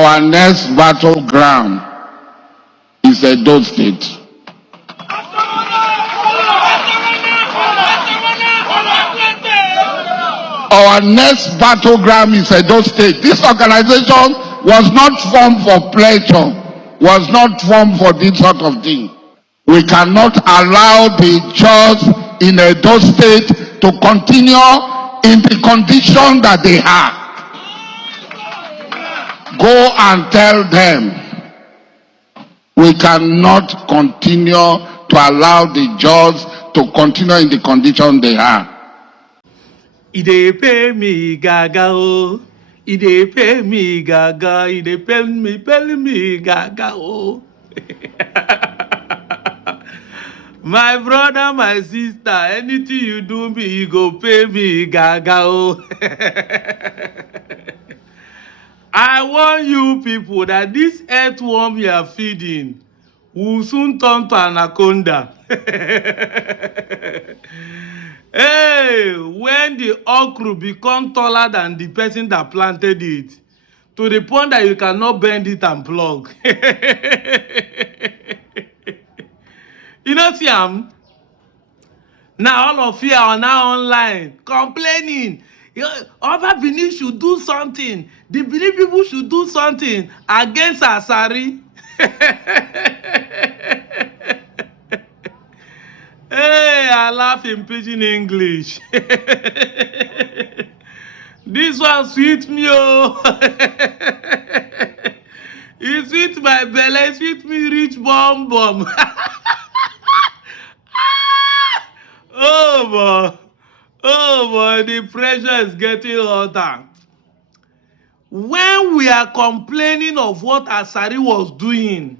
Our next battleground is Edo State. Our next battleground is Ijaw State. This organization was not formed for pleasure, was not formed for this sort of thing. We cannot allow the Ijaws in Ijaw State to continue in the condition that they are. Go and tell them we cannot continue to allow the Ijaws to continue in the condition they are. They pay me gaga oh. They pay me gaga. They pay me gaga oh. My brother, my sister, anything you do me, you go pay me gaga oh. I warn you people that this earthworm you are feeding will soon turn to anaconda. Hey, when the okra become taller than the person that planted it, to the point that you cannot bend it and plug. You know, Siam? Now all of you are now online complaining. Other Benin should do something. The Benin people should do something against Asari. Hey, I laugh in pidgin English. This one sweet me, oh. It sweet my belly, sweet me rich bomb. Oh boy, the pressure is getting hotter. When we are complaining of what Asari was doing,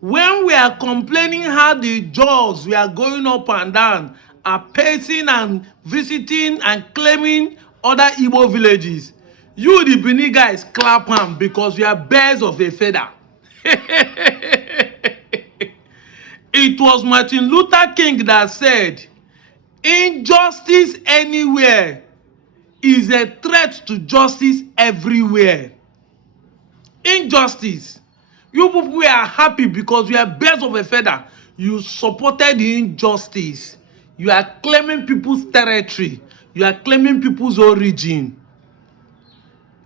when we are complaining how the Jaws we are going up and down, are pacing and visiting and claiming other Igbo villages, you the Benin guys clap them because we are birds of a feather. It was Martin Luther King that said, injustice anywhere is a threat to justice everywhere. Injustice. You people are happy because we are birds of a feather. You supported the injustice. You are claiming people's territory. You are claiming people's origin.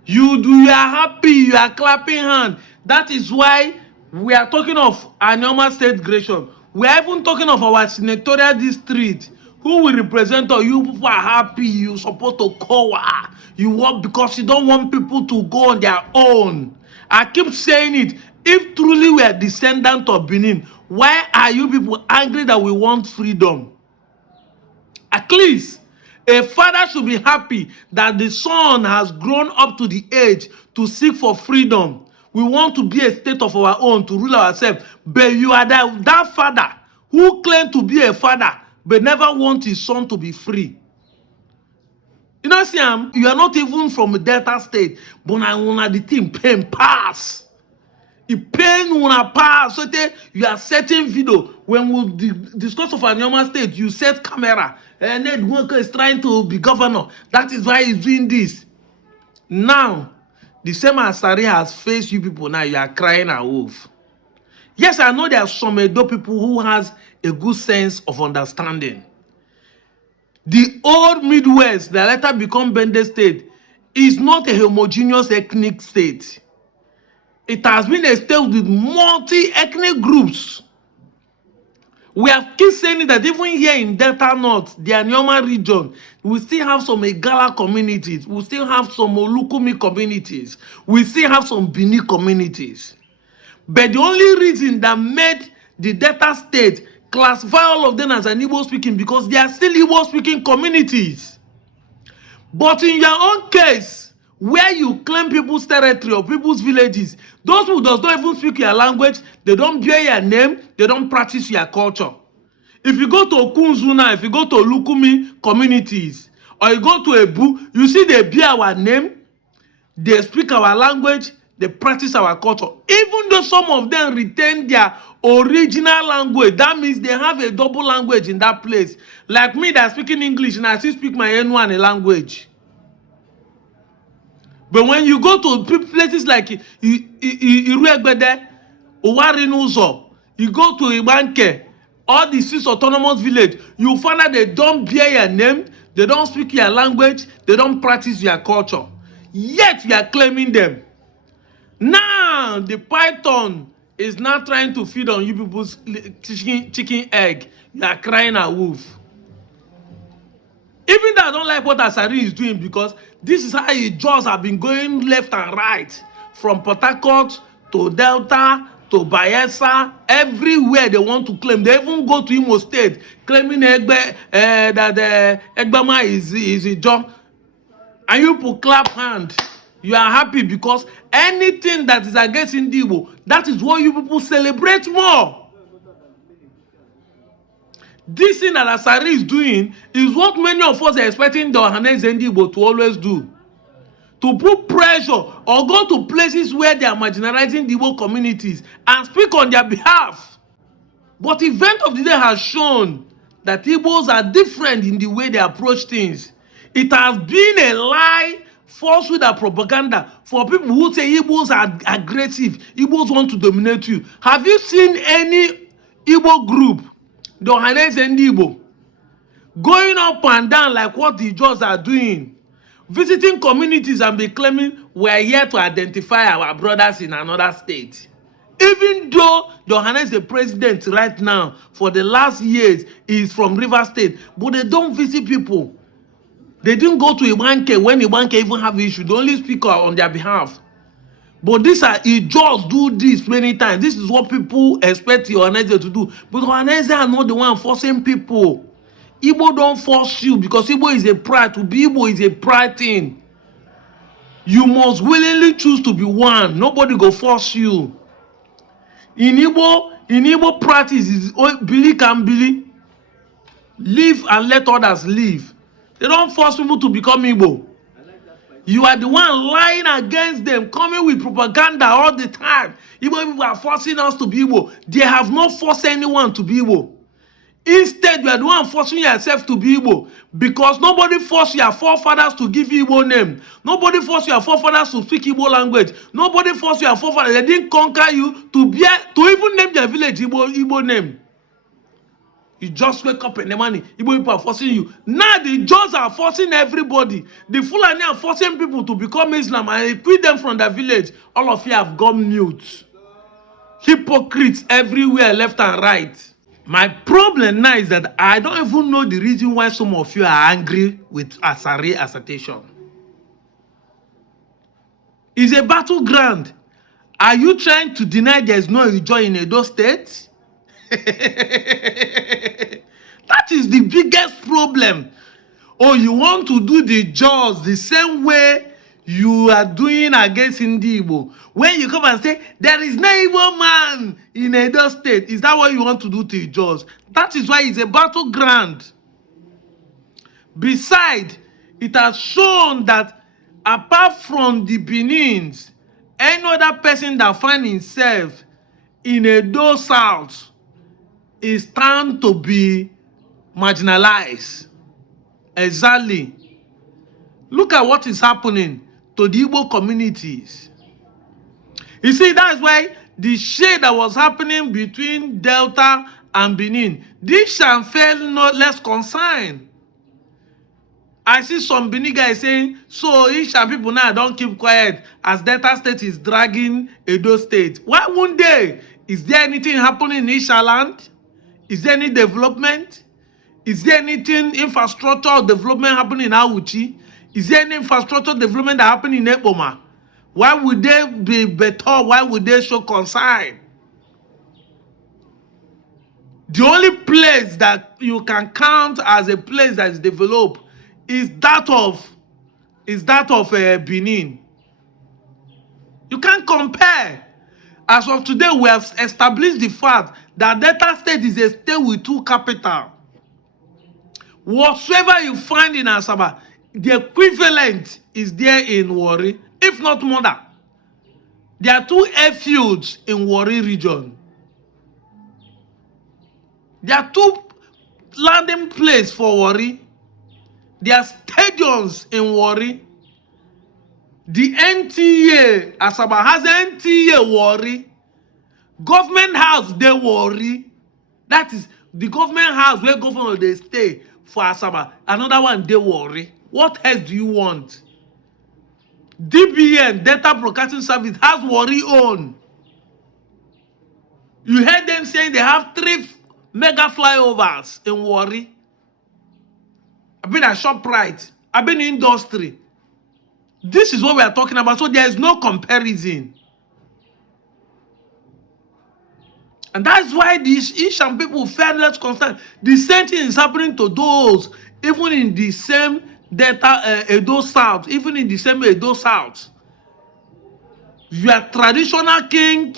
You are happy. You are clapping hands. That is why we are talking of Anyoma State Gration. We are even talking of our senatorial district. Who will represent us? You people are happy. You support Okowa. You work because you don't want people to go on their own. I keep saying it. If truly we are descendants of Benin, why are you people angry that we want freedom? At least a father should be happy that the son has grown up to the age to seek for freedom. We want to be a state of our own, to rule ourselves. But you are that father who claimed to be a father but never want his son to be free. You know, Siam, you are not even from a Delta state, but I want the team pain pass. It pain when I pass. So you are setting video. When we discuss of Anyoma State, you set camera. And Ned Walker is trying to be governor. That is why he's doing this. Now, the same Asari has faced you people. Now you are crying a wolf. Yes, I know there are some Edo people who has a good sense of understanding. The old Midwest that later become Bende State is not a homogeneous ethnic state. It has been a state with multi-ethnic groups. We have keep saying that even here in Delta North, the Anyoma region, we still have some Igala communities. We still have some Olukumi communities. We still have some Bini communities. But the only reason that made the Delta state classify all of them as an Igbo speaking because they are still Igbo speaking communities. But in your own case, where you claim people's territory or people's villages, those who does not even speak your language, they don't bear your name, they don't practice your culture. If you go to Okunzuna, if you go to Lukumi communities, or you go to Ebu, you see they bear our name, they speak our language, they practice our culture. Even though some of them retain their original language, that means they have a double language in that place. Like me that speaking English and I still speak my N1 language. But when you go to places like Iruegbede, Owarinuzo, you go to Ibanke, all the 6 autonomous village, you find that they don't bear your name, they don't speak your language, they don't practice your culture. Yet you are claiming them. Now the python is not trying to feed on you people's chicken egg. You are crying a wolf. Even though I don't like what Asari is doing, because this is how Ijaws have been going left and right, from Port Harcourt to Delta to Bayelsa, everywhere they want to claim. They even go to Imo State claiming that Egbama is Ijaw. And you put clap hand. You are happy because anything that is against Indigo, that is what you people celebrate more. This thing that Asari is doing is what many of us are expecting the Ohanes Indigo to always do. To put pressure or go to places where they are marginalizing the Igbo communities and speak on their behalf. But the event of the day has shown that Igbos are different in the way they approach things. It has been a lie, falsehood and propaganda for people who say Igbos are aggressive, Igbos want to dominate you. Have you seen any Igbo group, the Ohanes and Igbo, going up and down like what the Ijaws are doing, visiting communities and be claiming we are here to identify our brothers in another state? Even though the Ohanes, the president right now, for the last years, is from River State, but they don't visit people. They didn't go to Ibanke when Ibanke even have issue. They only speak on their behalf. But these are Ijaws do this many times. This is what people expect the Ohanes to do. But the Ohanes are not the one forcing people. Igbo don't force you, because Igbo is a pride. To be Igbo is a pride thing. You must willingly choose to be one. Nobody go force you. In Igbo practice is Billy can Billy. Live and let others live. They don't force people to become Igbo. You are the one lying against them, coming with propaganda all the time. Igbo people are forcing us to be Igbo. They have not forced anyone to be Igbo. Instead, you are the one forcing yourself to be Igbo, because nobody forced your forefathers to give you Igbo name. Nobody forced your forefathers to speak Igbo language. Nobody forced your forefathers. They didn't conquer you to even name their village Igbo name. You just wake up in the morning, Igbo people are forcing you. Now the Jaws are forcing everybody. The Fulani are forcing people to become Islam and quit them from their village. All of you have gone mute. Hypocrites everywhere, left and right. My problem now is that I don't even know the reason why some of you are angry with Asari assertion. It's a battleground. Are you trying to deny there is no Ijaw in Edo State? That is the biggest problem. Oh, you want to do the Jaws the same way you are doing against Igbo. When you come and say, there is no Igbo man in Edo State, is that what you want to do to Ijaws? That is why it's a battleground. Besides, it has shown that apart from the Benins, any other person that finds himself in Edo South is found to be marginalized. Exactly. Look at what is happening to the Igbo communities. You see, that's why the shade that was happening between Delta and Benin, this shall fail no less concerned. I see some Benin guys saying, so Ishan people now don't keep quiet as Delta State is dragging Edo State. Why won't they? Is there anything happening in Isha land? Is there any development? Is there anything infrastructure development happening in Awuchi? Is there any infrastructure development that happening in Ekpoma? Why would they be better? Why would they show concern? The only place that you can count as a place that is developed is that of Benin. You can't compare. As of today, we have established the fact that Delta State is a state with 2 capitals. Whatsoever you find in Asaba, the equivalent is there in Warri, if not more than. There are 2 airfields in Warri region. There are 2 landing places for Warri. There are stadiums in Warri. The NTA, Asaba has NTA worry. Government house, they worry. That is the government house where governor they stay for Asaba. Another one, they worry. What else do you want? DBN, Data Broadcasting Service, has worry on. You heard them saying they have 3 mega flyovers in Warri. I've been at ShopRite. I've been in industry. This is what we are talking about. So there is no comparison. And that's why these Isham people feel less concerned. The same thing is happening to those, even in the same data, Edo South, even in the same Edo South. Your traditional king,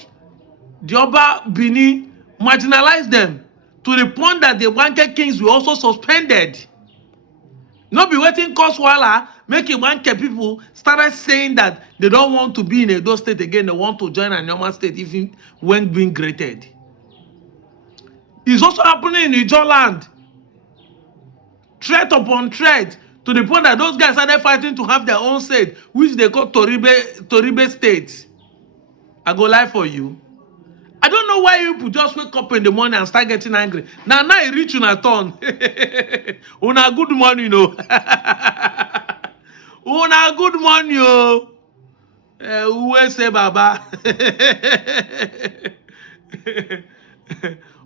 the Oba Benin, marginalized them to the point that the Wanke kings were also suspended. Not be waiting cause wala, making Wanke people started saying that they don't want to be in Edo State again, they want to join a normal state even when being graded. It's also happening in Ijaw land. Threat upon threat, to the point that those guys started fighting to have their own state, which they call Toribe State. I go lie for you. I don't know why you just wake up in the morning and start getting angry. Now you reach una turn. Una good morning, no. Una good morning, yo. Who say baba?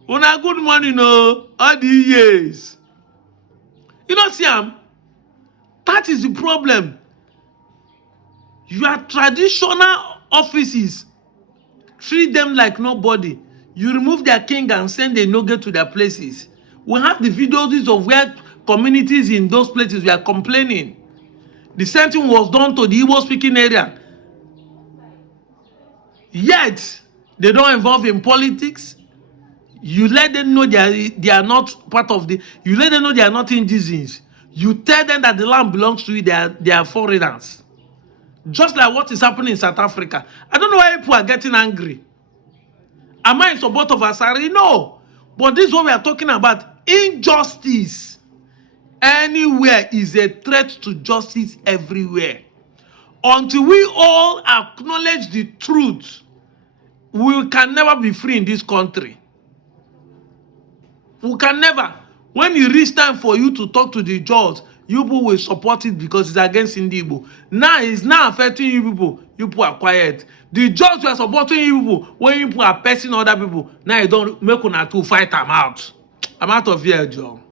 Una good morning, no. All the years. You know, Siam, that is the problem. Your traditional offices, treat them like nobody. You remove their king and send a nugget to their places. We have the videos of where communities in those places were complaining. The same thing was done to the Igbo speaking area. Yet, they don't involve in politics. You let them know they are not part of the... You let them know they are not indigenous. You tell them that the land belongs to you, they are foreigners. Just like what is happening in South Africa. I don't know why people are getting angry. Am I in support of Asari? No. But this is what we are talking about. Injustice anywhere is a threat to justice everywhere. Until we all acknowledge the truth, we can never be free in this country. We can never. When it reach time for you to talk to the judge, you people will support it because it's against Igbo. Now it's now affecting you people. You people are quiet. The judge were supporting you people when you people are pressing other people. Now you don't make una to fight them out. I'm out of here, Joe.